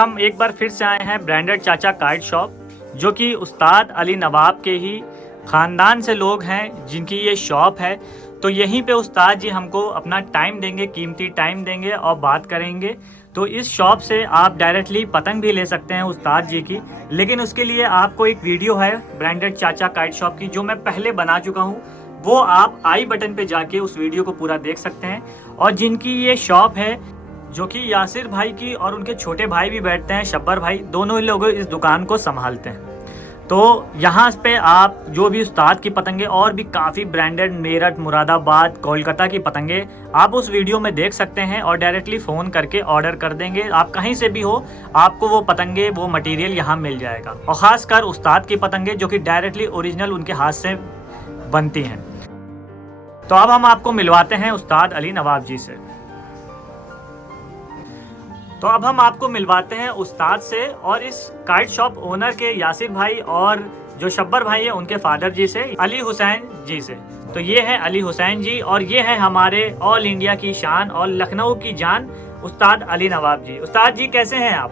हम एक बार फिर से आए हैं ब्रांडेड चाचा काइट शॉप, जो कि उस्ताद अली नवाब के ही ख़ानदान से लोग हैं जिनकी ये शॉप है। तो यहीं पे उस्ताद जी हमको अपना टाइम देंगे, कीमती टाइम देंगे और बात करेंगे। तो इस शॉप से आप डायरेक्टली पतंग भी ले सकते हैं उस्ताद जी की, लेकिन उसके लिए आपको एक वीडियो है ब्रांडेड चाचा काइट शॉप की जो मैं पहले बना चुका हूँ, वो आप आई बटन पे जाके उस वीडियो को पूरा देख सकते हैं। और जिनकी ये शॉप है, जो कि यासिर भाई की और उनके छोटे भाई भी बैठते हैं, शब्बर भाई, दोनों ही लोग इस दुकान को संभालते हैं। तो यहाँ पे आप जो भी उस्ताद की पतंगे और भी काफ़ी ब्रांडेड मेरठ, मुरादाबाद, कोलकाता की पतंगे आप उस वीडियो में देख सकते हैं और डायरेक्टली फ़ोन करके ऑर्डर कर देंगे। आप कहीं से भी हो, आपको वो पतंगे, वो मटेरियल यहाँ मिल जाएगा। और ख़ासकर उस्ताद की पतंगे जो कि डायरेक्टली ओरिजिनल उनके हाथ से बनती हैं। तो अब हम आपको मिलवाते हैं उस्ताद अली नवाब जी से। तो अब हम आपको मिलवाते हैं उस्ताद से और इस काइट शॉप ओनर के यासिर भाई और जो शब्बर भाई है उनके फादर जी से, अली हुसैन जी से। तो ये है अली हुसैन जी और ये है हमारे ऑल इंडिया की शान और लखनऊ की जान उस्ताद अली नवाब जी। उस्ताद जी कैसे हैं आप?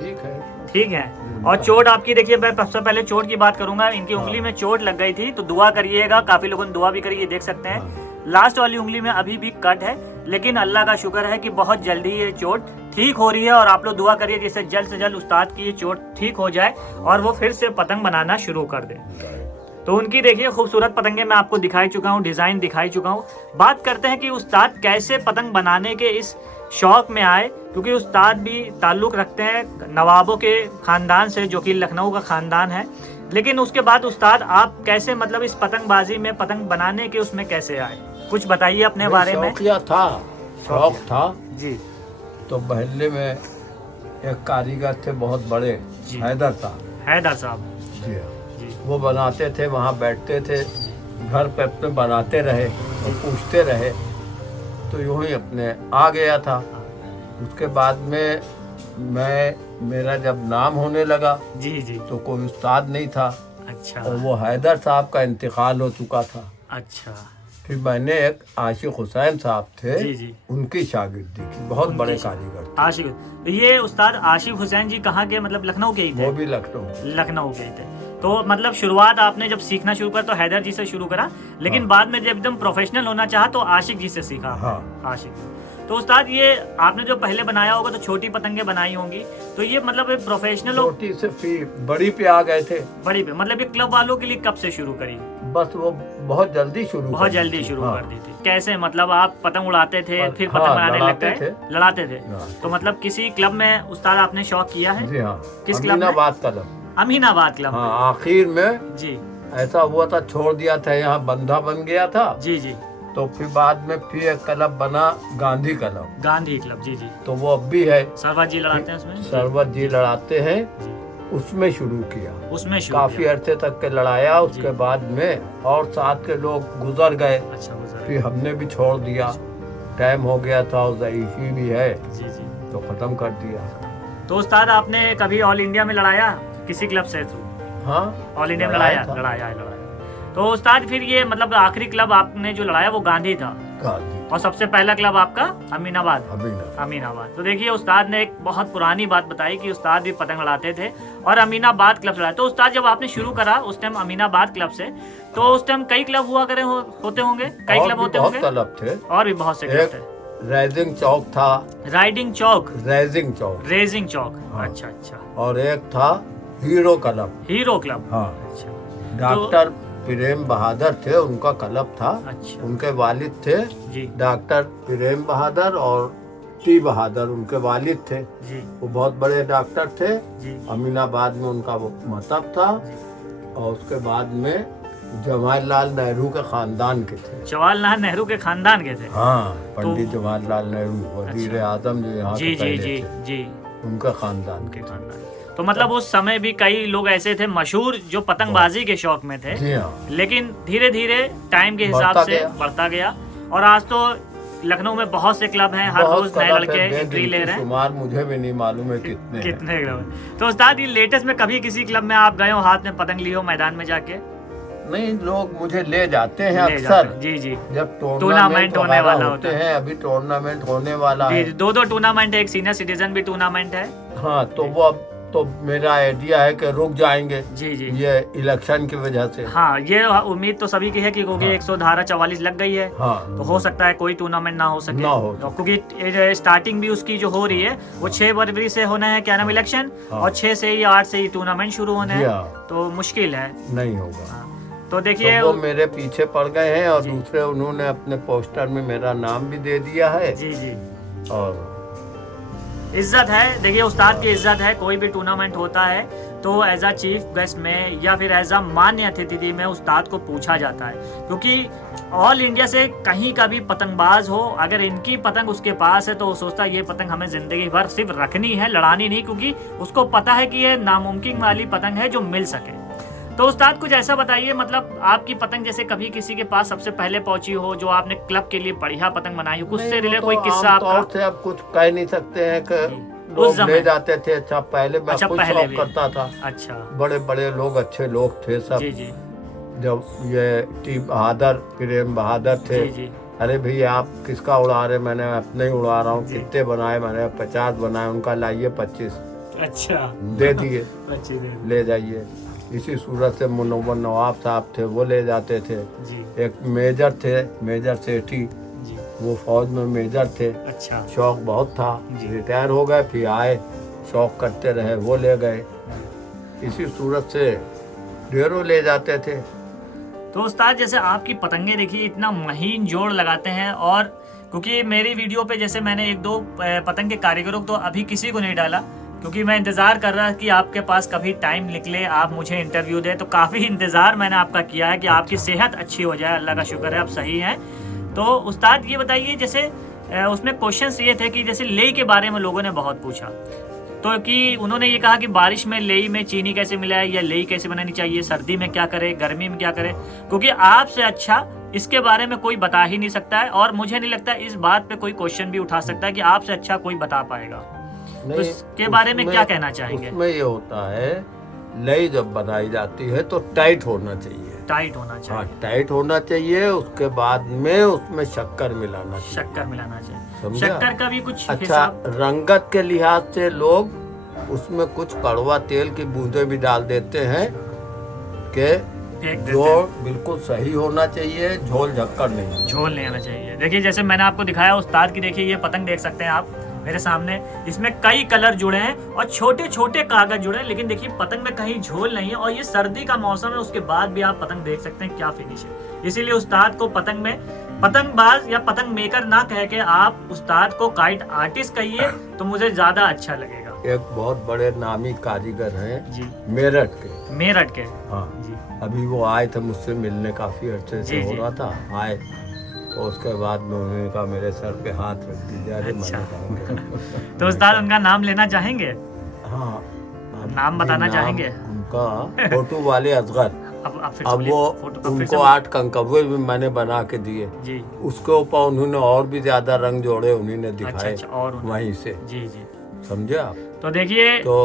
ठीक है। ठीक है। और चोट आपकी देखिए, मैं सबसे पहले चोट की बात करूंगा। इनकी उंगली में चोट लग गई थी, तो दुआ करिएगा। काफी लोगों ने दुआ भी करी, ये देख सकते हैं। लास्ट वाली उंगली में अभी भी कट है, लेकिन अल्लाह का शुक्र है कि बहुत जल्दी ये चोट ठीक हो रही है। और आप लोग दुआ करिए जिससे जल्द से जल्द उस्ताद की ये चोट ठीक हो जाए और वो फिर से पतंग बनाना शुरू कर दे। तो उनकी देखिए खूबसूरत पतंगे मैं आपको दिखाई चुका हूँ, डिजाइन दिखाई चुका हूँ। बात करते हैं कि उस्ताद कैसे पतंग बनाने के इस शौक में आए, क्योंकि उस्ताद भी ताल्लुक रखते हैं नवाबों के खानदान से, जो कि लखनऊ का खानदान है। लेकिन उसके बाद उस्ताद आप कैसे, मतलब इस पतंगबाजी में, पतंग बनाने के उसमें कैसे आए, कुछ बताइए अपने बारे में। शौक था जी। तो पहले में एक कारीगर थे बहुत बड़े, हैदर साहब जी। जी। वो बनाते थे, वहाँ बैठते थे, घर पे अपने बनाते रहे और पूछते रहे, तो यूं ही अपने आ गया था। उसके बाद में मेरा जब नाम होने लगा जी जी, तो कोई उस्ताद नहीं था। अच्छा। और वो हैदर साहब का इंतकाल हो चुका था। अच्छा। फिर मैंने एक आशिक हुसैन साहब थे, जी जी, उनकी शागिर्दी की, बहुत बड़े कारीगर थे। आशिक। तो ये उस्ताद आशिक हुसैन जी कहाँ के, मतलब लखनऊ के ही थे? वो भी लखनऊ के ही थे। तो मतलब शुरुआत आपने जब सीखना शुरू करा तो हैदर जी से शुरू करा, लेकिन बाद में जब एकदम प्रोफेशनल होना चाहा तो आशिक जी से सीखा। हाँ। आशिक। तो उस्ताद ये आपने जो पहले बनाया होगा तो छोटी पतंगे बनाई होंगी, तो ये मतलब प्रोफेशनल छोटी से फिर बड़ी पे आ गए थे। बड़ी पे मतलब ये क्लब वालों के लिए कब से शुरू करी? बस वो बहुत जल्दी शुरू कर दी थी। कैसे, मतलब आप पतंग उड़ाते थे फिर पतंग बनाने लग गए, लड़ाते थे? तो मतलब किसी क्लब में उस्ताद आपने शौक किया है? जी हाँ। किस क्लब में? अमीनाबाद क्लब। हाँ, आखिर में जी ऐसा हुआ था, छोड़ दिया था, यहाँ बंधा बन गया था। जी जी। तो फिर बाद में फिर एक क्लब बना, गांधी क्लब। जी जी। तो वो अब भी है। सरवत जी लड़ाते हैं उसमें? सरवत जी लड़ाते हैं, उसमें शुरू किया। काफी अरसे तक के लड़ाया। उसके बाद में और साथ के लोग गुजर गए। अच्छा, फिर हमने भी छोड़ दिया, टाइम हो गया था, ज़ईफ़ी भी है। जी जी। तो खत्म कर दिया। तो उस्ताद आपने कभी ऑल इंडिया में लड़ाया किसी क्लब से? हाँ, ऑल इंडिया में लड़ाया। तो उस्ताद फिर ये मतलब आखिरी क्लब आपने जो लड़ाया वो गांधी था, और सबसे पहला क्लब आपका अमीनाबाद। तो देखिए उस्ताद ने एक बहुत पुरानी बात बताई कि उस्ताद भी पतंग लड़ाते थे और अमीनाबाद क्लब से लड़ाते। तो उस्ताद जब आपने शुरू करा उस टाइम अमीनाबाद क्लब से, तो उस टाइम कई क्लब हुआ करे होते होंगे? कई क्लब होते होंगे? क्लब थे और भी बहुत से क्लब थे। रेजिंग चौक था। रेजिंग चौक। हाँ। अच्छा। और एक था हीरो क्लब। हाँ। अच्छा। डॉक्टर प्रेम बहादुर थे, उनका क्लब था। अच्छा। उनके वालिद थे जी। डॉक्टर प्रेम बहादुर और टी बहादुर उनके वालिद थे जी। वो बहुत बड़े डॉक्टर थे जी। अमीनाबाद में उनका वो मकतब था। और उसके बाद में जवाहरलाल नेहरू के खानदान के थे। जवाहरलाल नेहरू के खानदान के थे? हाँ, पंडित जवाहरलाल नेहरू, वजीर आजम जो यहाँ के पहले थे, उनका खानदान के खानदान। तो मतलब उस समय भी कई लोग ऐसे थे मशहूर जो पतंगबाजी के शौक में थे। लेकिन धीरे धीरे टाइम के हिसाब से बढ़ता गया और आज तो लखनऊ में बहुत से क्लब हैं, हर रोज नए लड़के एंट्री ले रहे हैं। मुझे भी नहीं मालूम है कितने क्लब हैं। तो उस्ताद ये लेटेस्ट में कभी किसी क्लब में आप गए हो, हाथ में पतंग ली हो मैदान में जाके? नहीं, लोग मुझे ले जाते हैं ले अक्सर। जाते, जी जी, जब टूर्नामेंट होने वगैरह वाला होते होता है। हैं, अभी टूर्नामेंट होने वाला जी है। जी, दो टूर्नामेंट है, एक सीनियर सिटीजन भी टूर्नामेंट है। हाँ, तो वो अब तो मेरा आइडिया है कि रुक जाएंगे जी जी, ये इलेक्शन की वजह से। हाँ, ये उम्मीद तो सभी की है कि क्योंकि हाँ। 144 लग गई है, हाँ, तो हो सकता है कोई टूर्नामेंट ना हो सके। ना हो तो क्योंकि स्टार्टिंग भी उसकी जो हो रही है वो 6 फरवरी से होना है, क्या नाम, इलेक्शन, हाँ। और 6 से ही 8 से ही टूर्नामेंट शुरू होने जी हैं, हाँ, तो मुश्किल है। नहीं होगा। हाँ, तो देखिए तो वो मेरे पीछे पड़ गए हैं, और जी। दूसरे उन्होंने अपने पोस्टर में मेरा नाम भी दे दिया है। जी जी, और इज्जत है, देखिए उस्ताद की इज्जत है। कोई भी टूर्नामेंट होता है तो एज अ चीफ गेस्ट में या फिर एज अ मान्य अतिथि में उस्ताद को पूछा जाता है, क्योंकि ऑल इंडिया से कहीं का भी पतंगबाज हो, अगर इनकी पतंग उसके पास है तो वो सोचता है ये पतंग हमें जिंदगी भर सिर्फ रखनी है, लड़ानी नहीं, क्योंकि उसको पता है कि ये नामुमकिन वाली पतंग है जो मिल सके। तो उस्ताद कुछ ऐसा बताइए, मतलब आपकी पतंग जैसे कभी किसी के पास सबसे पहले पहुंची हो, जो आपने क्लब के लिए बढ़िया पतंग बनाई हो, कुछ से रिलेटेड कोई किस्सा आमतौर आपका? से अब कुछ कह नहीं सकते हैं कि उस लोग समय ले जाते थे। अच्छा, पहले मैं अच्छा, खुद पहले शौक भी। करता था। अच्छा, बड़े बड़े लोग, अच्छे लोग थे सब। जी जी, जब ये टी बहादुर, प्रेम बहादुर थे, जी जी, अरे भैया आप किसका उड़ा रहे? मैंने अपने ही उड़ा रहा हूँ। जी। कितने बनाए? मैंने 50 बनाए। उनका लाइए 25, अच्छा, दे दिए, अच्छी देर, ले जाइए। इसी सूरत से मुनव्वर नवाब साहब थे, वो ले जाते थे। जी एक मेजर थे, मेजर सेठी, जी, वो फौज में मेजर थे। अच्छा, शौक बहुत था, जी। रिटायर हो गए, फिर आए, शौक करते रहे, वो ले गए। इसी सूरत से ढेरों ले जाते थे। तो उस्ताद जैसे आपकी पतंगे देखिए इतना महीन जोड़ लगाते हैं, और क्योंकि मेरी वीडियो पे जैसे मैंने 1-2 पतंग के कारीगरों को तो अभी किसी को नहीं डाला, क्योंकि मैं इंतज़ार कर रहा कि आपके पास कभी टाइम निकले, आप मुझे इंटरव्यू दे, तो काफ़ी इंतज़ार मैंने आपका किया है कि आपकी सेहत अच्छी हो जाए। अल्लाह का शुक्र है आप सही हैं। तो उस्ताद ये बताइए, जैसे उसमें क्वेश्चंस ये थे कि जैसे लेई के बारे में लोगों ने बहुत पूछा, तो कि उन्होंने ये कहा कि बारिश में लेई में चीनी कैसे मिलाए, या लेई कैसे बनानी चाहिए, सर्दी में क्या करे, गर्मी में क्या करे, क्योंकि आपसे अच्छा इसके बारे में कोई बता ही नहीं सकता है, और मुझे नहीं लगता इस बात पे कोई क्वेश्चन भी उठा सकता है कि आपसे अच्छा कोई बता पाएगा। तो इसके बारे में क्या कहना चाहेंगे? उसमें ये होता है, लई जब बनाई जाती है तो टाइट होना चाहिए। टाइट होना हाँ, चाहिए, टाइट होना चाहिए। उसके बाद में उसमें शक्कर मिलाना चाहिए। शक्कर मिलाना चाहिए। समझा? शक्कर का भी कुछ अच्छा, हिसाब? रंगत के लिहाज से लोग उसमें कुछ कड़वा तेल की बूंदें भी डाल देते हैं कि फेंक देते जो हैं। बिल्कुल सही होना चाहिए, झोल झक्कर नहीं। झोल नहीं आना चाहिए। देखिए जैसे मैंने आपको दिखाया उस्ताद की, देखिए ये पतंग देख सकते हैं आप मेरे सामने, इसमें कई कलर जुड़े हैं और छोटे छोटे कागज जुड़े हैं, लेकिन देखिए पतंग में कहीं झोल नहीं है, और ये सर्दी का मौसम है, उसके बाद भी आप पतंग देख सकते हैं क्या फिनिश है। इसीलिए उस्ताद को पतंग में पतंगबाज या पतंग मेकर ना कह के आप उस्ताद को काइट आर्टिस्ट कहिए, तो मुझे ज्यादा अच्छा लगेगा। एक बहुत बड़े नामी कारीगर हैं जी, मेरठ के। मेरठ के, हाँ, जी अभी वो आए थे मुझसे मिलने, काफी अर्से से जी, हो जी। रहा था। आए तो उसके बाद में उन्होंने कहा मेरे सर पे हाथ रख दीजिए। अरे अच्छा। मैंने कहा तो उस्ताद उनका नाम लेना चाहेंगे? हाँ, अब नाम बताना नाम चाहेंगे? उनका फोटो वाले असगर। अब फिर अब बोलिए, वो फोटो- अब फिर उनको से- 8 कंकवे भी मैंने बना के दिए। जी, उसके ऊपर उन्होंने और भी ज्यादा रंग जोड़े, उन्होंने अच्छा दिखाए अच्छा, और वहीं से। जी जी, समझे आप? तो देखिए तो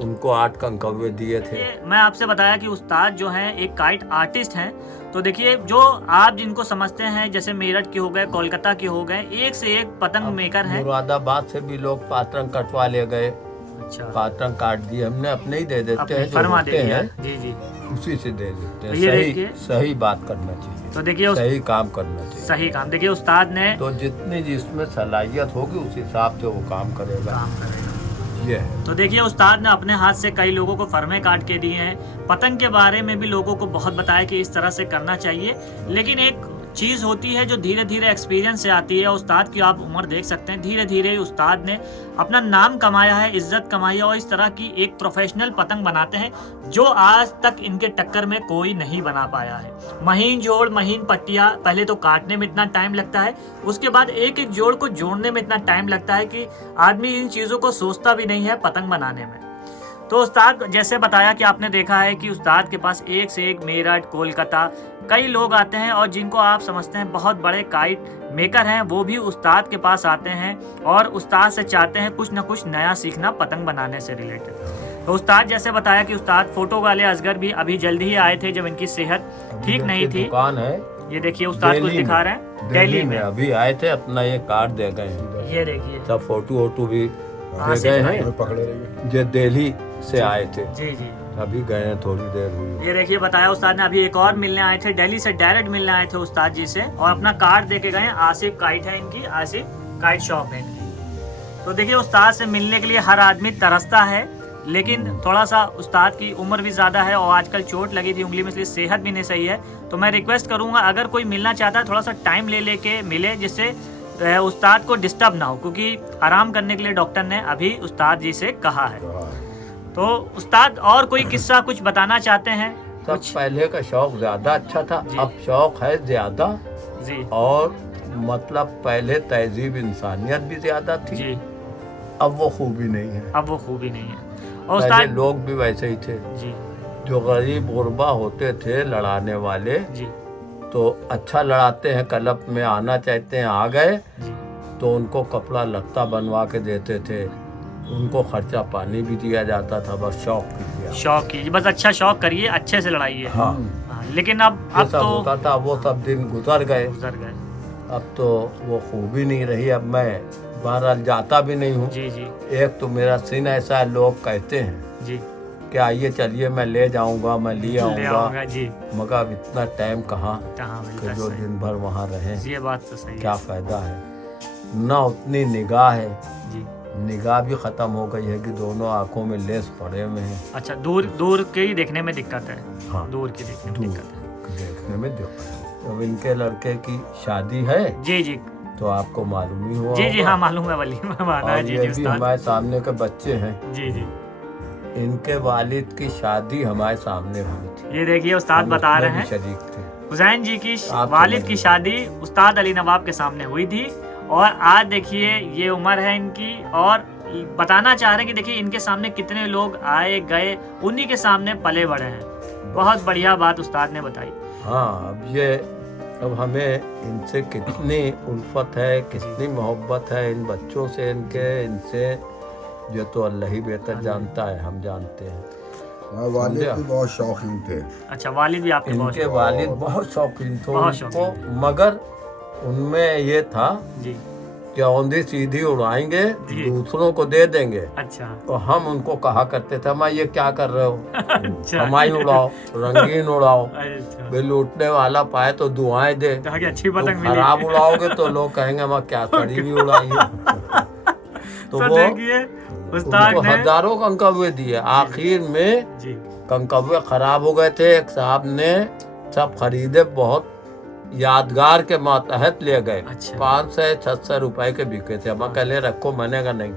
उनको 8 कंकवे दिए थे। मैं आपसे बताया कि उस्ताद जो हैं एक काइट आर्टिस्ट हैं। तो देखिए जो आप जिनको समझते हैं, जैसे मेरठ के हो गए, कोलकाता के हो गए, एक से एक पतंग मेकर हैं। मुरादाबाद से भी लोग पात्रंग कटवा ले गए। अच्छा, पात्रंग काट दिए हमने, अपने ही दे देते अपने हैं जो फरमा दे होते दिया। हैं, जी जी, उसी से दे देते तो हैं। ये सही देखिए। सही बात करना चाहिए, तो देखिए सही काम करना चाहिए। सही काम, देखिए उस्ताद ने तो जितनी जिसमें सलाहियत होगी उस हिसाब से वो काम करेगा। काम करेगा। ये है। तो देखिए उस्ताद ने अपने हाथ से कई लोगों को फरमे काट के दिए हैं। पतंग के बारे में भी लोगों को बहुत बताया कि इस तरह से करना चाहिए, लेकिन एक चीज़ होती है जो धीरे धीरे एक्सपीरियंस से आती है। उस्ताद की आप उम्र देख सकते हैं, धीरे धीरे उस्ताद ने अपना नाम कमाया है, इज्जत कमाई है, और इस तरह की एक प्रोफेशनल पतंग बनाते हैं जो आज तक इनके टक्कर में कोई नहीं बना पाया है। महीन जोड़, महीन पट्टियाँ, पहले तो काटने में इतना टाइम लगता है, उसके बाद एक एक जोड़ को जोड़ने में इतना टाइम लगता है कि आदमी इन चीज़ों को सोचता भी नहीं है पतंग बनाने में। तो उस्ताद जैसे बताया कि आपने देखा है कि उस्ताद के पास एक से एक मेरठ, कोलकाता कई लोग आते हैं, और जिनको आप समझते हैं बहुत बड़े काइट मेकर हैं, वो भी उस्ताद के पास आते हैं और उस्ताद से चाहते हैं कुछ ना कुछ नया सीखना पतंग बनाने से रिलेटेड। तो उस्ताद जैसे बताया कि उस्ताद फोटो वाले असगर भी अभी जल्दी ही आए थे जब इनकी सेहत ठीक नहीं थी। दुकान है, ये देखिए उस्ताद कुछ दिखा रहे हैं दिल्ली में अभी आए थे, अपना ये कार्ड दे गए हैं। ये देखिए सब फोटो वोटो भी हाँ, दे गए हैं। पकड़े रहिए। ये दिल्ली से आए थे, जी जी। अभी गए हैं, थोड़ी देर हुई। ये देखिए बताया उस्ताद ने अभी एक और मिलने आए थे, दिल्ली से डायरेक्ट मिलने आए थे उस्ताद जी से और अपना कार्ड दे के गए। आसिफ काइट है इनकी, आसिफ काइट शॉप है इनकी। तो देखिए उस्ताद से मिलने के लिए हर आदमी तरसता है, लेकिन थोड़ा सा उस्ताद की उम्र भी ज़्यादा है और आजकल चोट लगी थी उंगली में, इसलिए सेहत भी नहीं सही है। तो मैं रिक्वेस्ट करूँगा अगर कोई मिलना चाहता है थोड़ा सा टाइम ले लेके मिले, जिससे उस्ताद को डिस्टर्ब ना हो, क्योंकि आराम करने के लिए डॉक्टर ने अभी उस्ताद जी से कहा है। तो उस्ताद और कोई किस्सा कुछ बताना चाहते हैं? सब पहले का शौक ज्यादा अच्छा था, अब शौक है ज्यादा जी। और मतलब पहले तहजीब इंसानियत भी ज्यादा थी जी। अब वो खूबी नहीं है। अब वो खूबी नहीं है। और पहले उस्ताद लोग भी वैसे ही थे, जी जो गरीब गुरबा होते थे लड़ाने वाले, जी तो अच्छा लड़ाते हैं, क्लब में आना चाहते हैं, आ गए जी तो उनको कपड़ा लत्ता बनवा के देते थे, उनको खर्चा पानी भी दिया जाता था, बस शौक कीजिए। शौक कीजिए, बस अच्छा शौक करिए, अच्छे से लड़ाइए। हाँ, हाँ, लेकिन अब ये सब तो होता था, वो सब दिन गुजर गए, गुजर गए। अब तो वो खूबी नहीं रही। अब मैं बहरहाल जाता भी नहीं हूँ। जी जी एक तो मेरा सीन ऐसा है, लोग कहते हैं जी। कि आइए चलिए मैं ले जाऊंगा, मैं ले ले आऊंगा, आऊंगा जी। मगर अब इतना टाइम कहाँ कहाँ कि मिलता है, जो सही। दिन भर वहाँ रहे, ये बात तो सही क्या है फायदा है। ना उतनी निगाह है, जी। निगाह भी खत्म हो गई है कि दोनों आंखों में लेंस पड़े हुए हैं। अच्छा, दूर दूर के ही देखने में दिक्कत है। हाँ, दूर के देखने में दूर दिक्कत है। देखने में दिक्कत। अब इनके लड़के की शादी है जी जी तो आपको मालूम ही हुआ जी जी। होगा। हाँ मालूम है, वलीमा माना है। और जी ये जी भी उस्ताद। हमारे सामने के बच्चे हैं, जी जी। इनके वालिद की शादी हमारे सामने हुई थी, ये देखिए उस्ताद हम बता उसमें रहे भी हैं शरीक थे। हुसैन जी की आप वालिद समझ की लीजिए। शादी उस्ताद अली नवाब के सामने हुई थी। और आज देखिए ये उम्र है इनकी, और बताना चाह रहे हैं कि देखिए इनके सामने कितने लोग आए गए, उन्हीं के सामने पले बड़े हैं। बहुत बढ़िया बात उस्ताद ने बताई। हाँ, अब हमें इनसे कितनी उल्फत है, कितनी मोहब्बत है इन बच्चों से, इनसे जो तो अल्लाह ही बेहतर जानता है, हम जानते हैं। वालिद समझा? भी बहुत शौकीन थे। अच्छा, वालिद भी आपके बहुत इनके वालिद बहुत शौकीन थे बहुत उनको, मगर उनमें ये था जी। कि औंधी सीधी उड़ाएंगे, जी। दूसरों को दे देंगे, अच्छा तो हम उनको कहा करते थे, मैं ये क्या कर रहे हो, अच्छा हमारी उड़ाओ, रंगीन उड़ाओ, अच्छा। वे लूटने वाला पाए तो दुआएं दे, कहा कि अच्छी तुम पतंग मिली। खराब उड़ाओगे तो लोग कहेंगे मैं क्या कड़ी भी उड़ाई है। तो वो देखिए उस्ताद उनको ने हजारों कंकवे दिए, आखिर में जी कंकवे खराब हो गए थे, एक साहब ने सब खरीदे, बहुत यादगार के मातहत ले गए, अच्छा। 500-600 रुपए के बिके थे। हम कहले रखो, मैंने कहा नहीं,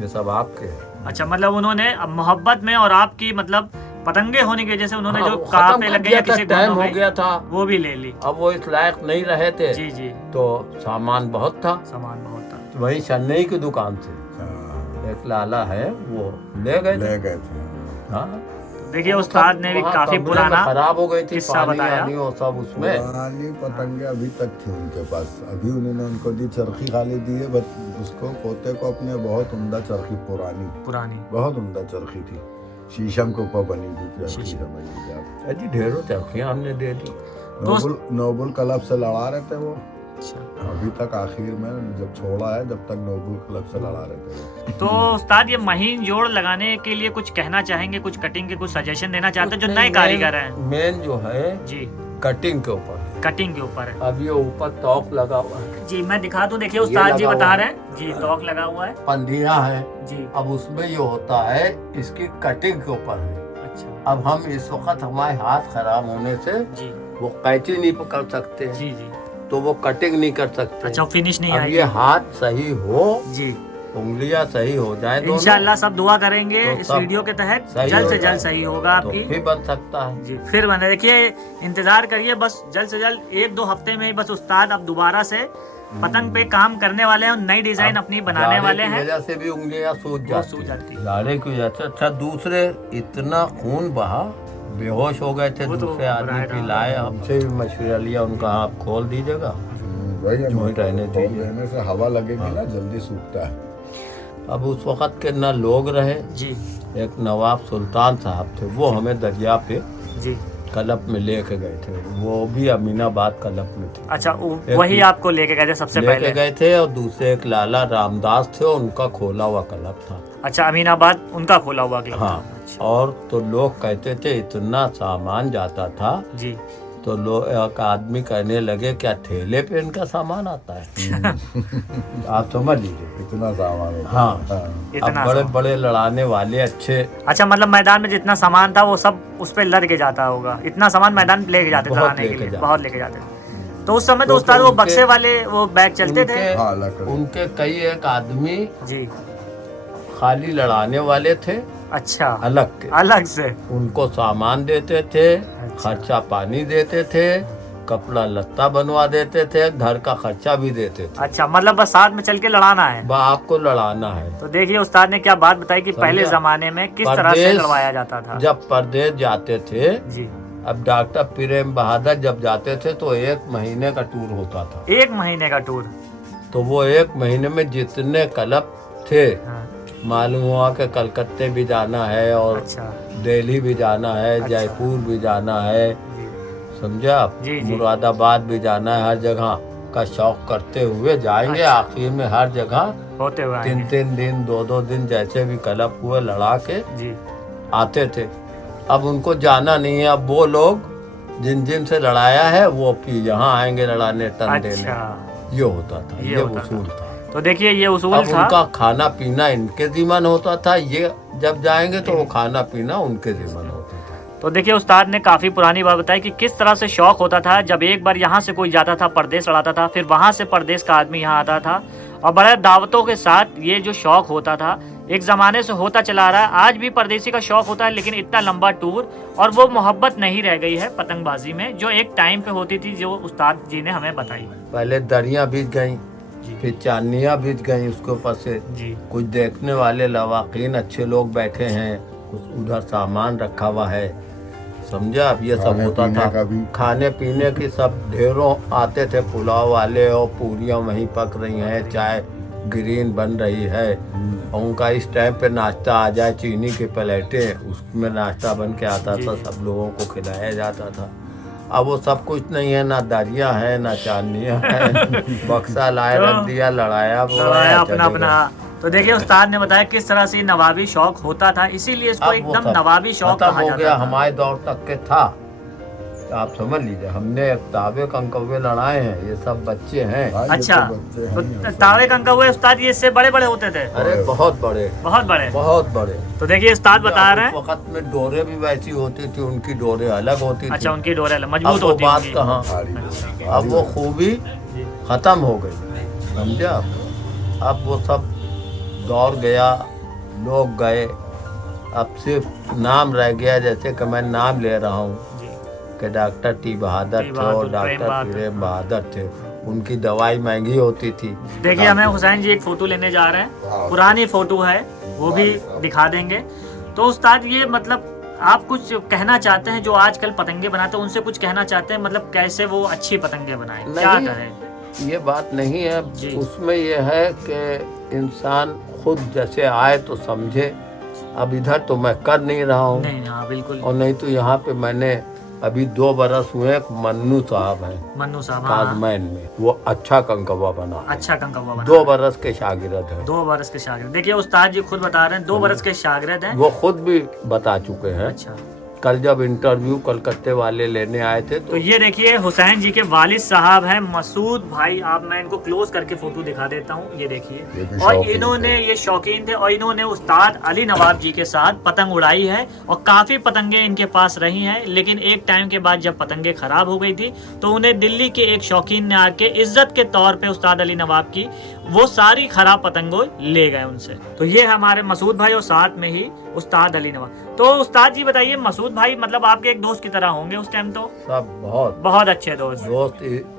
ये सब आपके हैं। अच्छा, मतलब उन्होंने अब मोहब्बत में और आपकी मतलब पतंगे होने की वजह से उन्होंने हाँ, जो वो कहा खत्म पे कर लग गई दिया या था, किसी टाइम गोनों हो में, गया था, वो भी ले ली। अब वो इस लायक नहीं रहे थे, जी जी। तो सामान बहुत था, सामान बहुत था। तो वही चेन्नई की दुकान से हाँ, एक लाला है वो ले गए थे। ले गए थे। हाँ, देखिए उस्ताद ने भी वहाँ काफी कमरे में पुराना खराब हो गई थी, किस्सा पानी बताया। वानी वो सब उसमें। पुरानी पतंगे अभी तक थी उनके पास। अभी उन्होंने उनको दी, चरखी खाली दी है, बस उसको पोते को अपने बहुत उम्दा चरखी, पुरानी बहुत उम्दा चरखी थी, शीशम के ऊपर बनी हुई चरखी शीशम। समझ लीजिए आप। अजी ढेरों चरखियाँ हमने दे दी। नोबुल क्लब से लड़ा रहे थे वो, अच्छा। अभी तक आखिर में जब छोड़ा है, जब तक नोबुल क्लब से लड़ा रहे थे वो। तो उस्ताद ये महीन जोड़ लगाने के लिए कुछ कहना चाहेंगे, कुछ कटिंग के कुछ सजेशन देना चाहते हैं जो नए कारीगर हैं? मेन जो है जी, कटिंग के ऊपर, कटिंग के ऊपर है। अब ये ऊपर तोक लगा हुआ है, जी मैं दिखा दूं, देखिए उस्ताद जी लगा बता हुआ रहे हैं जी, तोक लगा हुआ है पंदियां है। जी। अब उसमें ये होता है, इसकी कटिंग के ऊपर है। अच्छा अब हम इस वक्त हमारे हाथ खराब होने से जी वो कैंची नहीं पकड़ सकते, जी जी। तो वो कटिंग नहीं कर सकते। अच्छा, फिनिश नहीं अब आएगी। ये हाथ सही हो, जी उंगलियां सही हो जाए दोनों, इंशाल्लाह सब दुआ करेंगे तो इस सब वीडियो के तहत सही जल्द हो से जाए। जल्द सही होगा तो आपकी। भी बन सकता है। जी फिर बने, देखिए इंतजार करिए, बस जल्द से जल्द 1-2 हफ्ते में ही बस उस्ताद अब दोबारा से पतंग पे काम करने वाले हैं और नई डिजाइन अब अपनी बनाने जाड़े वाले की हैं। वजह से भी उंगलियां सूज वो जाती सूज जाती हैं। है। जाड़े की वजह से। अच्छा, दूसरे इतना खून बहा, बेहोश हो गए थे, वो तो दूसरे आदमी बुराई रहा। पिलाए, हमसे भी मशवरा लिया, उनका आप खोल दीजिएगा, वही है, जो ही रहने खोल दीजिए। देने से हवा लगेगी ना, जल्दी सूखता है। अब उस वक़्त के न लोग रहे, जी एक नवाब सुल्तान साहब थे, वो हमें दरिया पे जी। कलप में लेके गए थे। वो भी अमीनाबाद कलप में थे। अच्छा एक वही आपको लेके गए थे सबसे लेके पहले? गए थे, और दूसरे एक लाला रामदास थे, उनका खोला हुआ कलप था। अच्छा अमीनाबाद उनका खोला हुआ क्लब हाँ। था। अच्छा। और तो लोग कहते थे इतना सामान जाता था, जी तो लोग एक आदमी कहने लगे क्या ठेले पे इनका सामान आता है? आप समझ लीजिए इतना सामान होता हाँ। हाँ। इतना अब बड़े सामान। बड़े लड़ाने वाले अच्छे अच्छा मतलब मैदान में जितना सामान था वो सब उस पे लद के जाता होगा, इतना सामान मैदान लेके जाते थे बहुत लड़ाने के लेके लिए, जाते बहुत थे। लेके जाते थे। तो उस समय तो क्योंकि उस्ताद वो उनके- बक्से वाले वो बैग चलते थे? हाँ, लकड़ी। उनके कई एक आदमी जी। खाली लड़ाने वाले थे, अच्छा अलग के। अलग से? उनको सामान देते थे, खर्चा पानी देते थे, कपड़ा लत्ता बनवा देते थे, घर का खर्चा भी देते थे। अच्छा मतलब बस साथ में चल के लड़ाना है। बा आपको लड़ाना है। तो देखिए उस्ताद ने क्या बात बताई कि पहले समझा? जमाने में किस तरह से परदेश लड़वाया जाता था। जब परदेश जाते थे, जी। अब डॉक्टर प्रेम बहादुर जब जाते थे तो 1 महीने का टूर होता था। 1 महीने का टूर? तो वो 1 महीने में जितने क्लब थे, हाँ। मालूम हुआ कि कलकत्ते भी जाना है और अच्छा दिल्ली भी जाना है, अच्छा। जयपुर भी जाना है, जी समझा आप? जी, जी। मुरादाबाद भी जाना है, हर जगह का शौक करते हुए जाएंगे। अच्छा। आखिर में हर जगह होते हुए 3-3 दिन 2-2 दिन जैसे भी क्लब हुए लड़ा के जी। आते थे। अब उनको जाना नहीं है। अब वो लोग जिन जिन से लड़ाया है वो फिर यहाँ आएंगे लड़ाने, टन देने। अच्छा ये होता था, ये ये होता उसूल था। तो देखिए ये उसूल अब था। उनका खाना पीना इनके जिम्मन होता था, ये जब जाएंगे तो वो खाना पीना उनके जिम्मन होता था। तो देखिए उस्ताद ने काफी पुरानी बात बताई कि किस तरह से शौक होता था। जब एक बार यहाँ से कोई जाता था परदेश लड़ाता था, फिर वहां से परदेश का आदमी यहाँ आता था और बड़े दावतों के साथ ये जो शौक होता था एक जमाने से होता चला आ रहा है। आज भी परदेसी का शौक होता है, लेकिन इतना लंबा टूर और वो मोहब्बत नहीं रह गई है पतंगबाजी में जो एक टाइम पे होती थी, जो उस्ताद जी ने हमें बताई। पहले दरिया बीत गई, जी फिर चांदनियाँ बीत गई, उसके ऊपर से जी कुछ देखने वाले लवाकीन अच्छे लोग बैठे हैं, कुछ उधर सामान रखा हुआ है, समझा? अब ये सब खाने होता पीने था। का भी। खाने पीने की सब ढेरों आते थे, पुलाव वाले और पूरियाँ वहीं पक रही हैं, चाय ग्रीन बन रही है, और उनका इस टाइम पे नाश्ता आ जाए, चीनी की प्लेटें उसमें नाश्ता बन के आता था, सब लोगों को खिलाया जाता था। अब वो सब कुछ नहीं है, ना दरिया है ना चांदनियाँ है। बक्सा लाए तो रख दिया, लड़ाया लड़ाया अपना चले अपना। तो देखिए उस्ताद ने बताया किस तरह से नवाबी शौक होता था, इसीलिए इसको अब वो एकदम सब नवाबी शौक खत्म कहा हो जाता गया। था। हमारे दौर तक के था, आप समझ लीजिए। हमने तावे कंकवे लड़ाए हैं, ये सब बच्चे हैं। हाँ, ये अच्छा तो बच्चे हैं तो ही हैं। तावे कंका हुए उस्ताद ये इससे बड़े बड़े होते थे? अरे बहुत बड़े, बहुत बड़े। बहुत बड़े। तो देखिए उस्ताद बता रहे हैं। उस वक्त में डोरे भी वैसी होती थी, उनकी डोरे अलग होती थी। अच्छा उनकी डोरे अब मजबूत वो होती बात होंगी। कहाँ, भारी अच्छा। अब वो खूबी जी। खत्म हो गई, समझा? अब वो सब दौर गया, लोग गए, अब सिर्फ नाम रह गया। जैसे कि मैं नाम ले रहा हूँ जी। कि डॉक्टर टी बहादुर थे और डॉक्टर प्रेम बहादुर थे। उनकी दवाई महंगी होती थी। देखिए हमें हुसैन जी एक फोटो लेने जा रहे हैं, पुरानी फोटो है, वो भी दिखा देंगे। तो उस्ताद ये मतलब आप कुछ कहना चाहते हैं जो आजकल पतंगे बनाते हैं, उनसे कुछ कहना चाहते हैं, मतलब कैसे वो अच्छी पतंगे बनाए, क्या नहीं। करें? ये बात नहीं है, जी। उसमें ये है कि इंसान खुद जैसे आए तो समझे। अब इधर तो मैं कर नहीं रहा हूँ, नहीं हाँ बिल्कुल। और नहीं तो यहाँ पे मैंने अभी 2 बरस हुए, एक मन्नू साहब हैं मन्नू साहब हाँ, ताजमैन में, वो अच्छा कंकवा बना, अच्छा कंकवा बना। 2 बरस के शागिर्द हैं। 2 बरस के शागिर्द। देखिए उस्ताद जी खुद बता रहे हैं 2 बरस के शागिर्द हैं। वो खुद भी बता चुके हैं। अच्छा कल जब इंटरव्यू कलकत्ते वाले लेने आए थे तो ये देखिए हुसैन जी के वालिद साहब हैं मसूद भाई। आप मैं इनको क्लोज करके फोटो दिखा देता हूँ, ये ये देखिए। भी और शौकीन इन्होंने थे। ये शौकीन थे और इन्होंने उस्ताद अली नवाब जी के साथ पतंग उड़ाई है और काफी पतंगे इनके पास रही हैं। लेकिन एक टाइम के बाद जब पतंगे खराब हो गई थी तो उन्हें दिल्ली के एक शौकीन ने आके इज्जत के तौर पे उस्ताद अली नवाब की वो सारी खराब पतंगों ले गए उनसे। तो ये हमारे मसूद भाई और साथ में ही उस्ताद अली नवाब। तो उस्ताद जी बताइए, मसूद भाई मतलब आपके एक दोस्त की तरह होंगे उस टाइम? तो सब बहुत अच्छे दोस्त,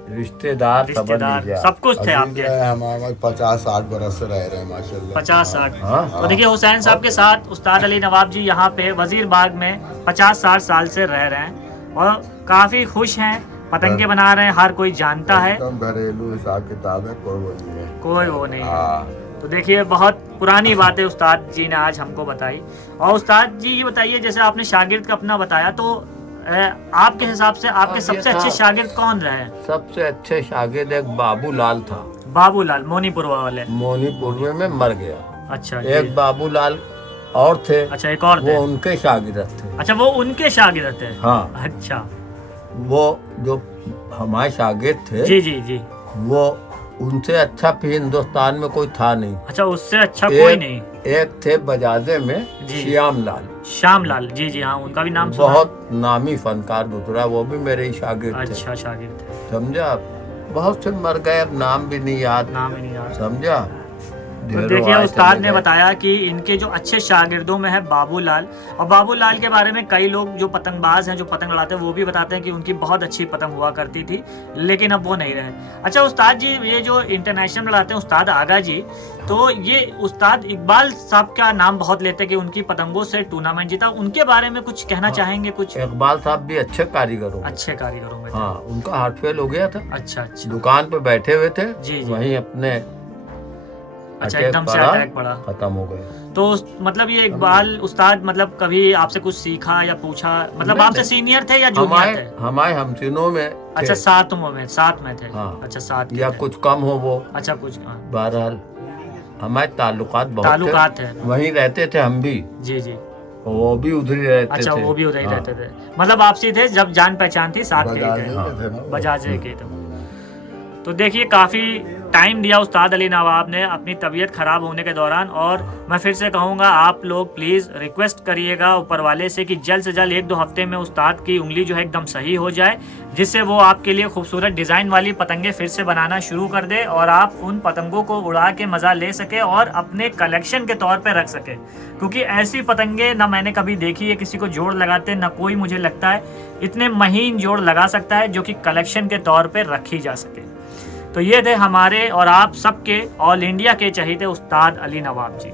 रिश्तेदार समझ रिश्तेदार लीजिए आप। सब कुछ थे अभी आपके। क्या है, हमारे 50-60 बरस से रह रहे हैं माशाल्लाह। 50-60। हाँ। तो देखिए हुसैन साहब के साथ उस्ताद अली नवाब जी यहाँ पे वजीर बाग में 50-60 साल से रह रहे हैं और काफी खुश हैं, पतंगे बना रहे हैं, हर कोई जानता है, एकदम घरेलू हिसाब किताब है, कोई वो नहीं है। कोई वो नहीं है। हाँ, तो देखिए बहुत पुरानी बातें उस्ताद जी ने आज हमको बताई। और उस्ताद जी ये बताइए, जैसे आपने शागिर्द का अपना बताया, तो आपके हिसाब से आपके सबसे अच्छे शागिर्द कौन रहे? सबसे अच्छे शागिर्द एक बाबूलाल था। बाबूलाल मोनीपुर वाले? मोनीपुर में मर गया। अच्छा, एक बाबूलाल और थे। अच्छा, एक और थे। वो उनके शागिर्द थे। अच्छा, वो उनके शागिर्द थे। हाँ। अच्छा, वो जो हमारे शागिर्द थे, जी जी जी, वो उनसे अच्छा फिर हिंदुस्तान में कोई था नहीं। अच्छा, उससे अच्छा कोई नहीं। एक थे बजाजे में श्याम लाल। श्याम लाल, जी जी, हाँ, उनका भी नाम सुना। बहुत नामी फनकार गुजरा, वो भी मेरे ही शागिर्द थे। अच्छा, शागिर्द थे। समझा आप? बहुत से मर गए, अब नाम भी नहीं याद। नाम ही नहीं याद। समझा? तो देखिए उस्ताद ने बताया कि इनके जो अच्छे शागिर्दों में है बाबूलाल। और बाबूलाल के बारे में कई लोग जो पतंगबाज हैं, जो पतंग उड़ाते हैं, वो भी बताते हैं कि उनकी बहुत अच्छी पतंग हुआ करती थी, लेकिन अब वो नहीं रहे। अच्छा उस्ताद जी, ये जो इंटरनेशनल उड़ाते हैं उस्ताद आगा जी, तो ये उस्ताद इकबाल साहब का नाम बहुत लेते हैं कि उनकी पतंगों से टूर्नामेंट जीता। उनके बारे में कुछ कहना चाहेंगे? कुछ इकबाल साहब भी अच्छे कारीगर हो, अच्छे कारीगरों में थे। हाँ, उनका हार्ट फेल हो गया था। अच्छा अच्छा, दुकान पे बैठे हुए थे, जी जी, वहीं अपने अच्छा, एकदम से अटैक पड़ा, खत्म हो गए। तो मतलब ये इकबाल उस्ताद मतलब कभी आपसे कुछ सीखा या पूछा? मतलब आपसे सीनियर थे या जूनियर थे? हमारे हमसिनों में अच्छा, साथ में थे। हाँ। अच्छा, साथ या कुछ कम हो वो। अच्छा, कुछ बहरहाल हमारे ताल्लुकात ताल्लुकात है। वहीं रहते थे हम भी। जी जी, वो भी उधर ही रहते थे। अच्छा, वो भी उधर ही हाँ। रहते थे। मतलब आपसी थे, जब जान पहचान थी साथ के बजाजे थे। के थे ना वो। बजाजे के थे। तो देखिए काफ़ी टाइम दिया उस्ताद अली नवाब ने अपनी तबीयत ख़राब होने के दौरान। और मैं फिर से कहूँगा, आप लोग प्लीज़ रिक्वेस्ट करिएगा ऊपर वाले से कि जल्द से जल्द 1-2 हफ्ते में उस्ताद की उंगली जो है एकदम सही हो जाए, जिससे वो आपके लिए खूबसूरत डिज़ाइन वाली पतंगे फिर से बनाना शुरू कर दे और आप उन पतंगों को उड़ा के मज़ा ले सके और अपने कलेक्शन के तौर पर रख सके। क्योंकि ऐसी पतंगे ना मैंने कभी देखी है किसी को जोड़ लगाते, ना कोई मुझे लगता है इतने महीन जोड़ लगा सकता है जो कि कलेक्शन के तौर पर रखी जा सके। तो ये थे हमारे और आप सबके ऑल इंडिया के चहीते उस्ताद अली नवाब जी।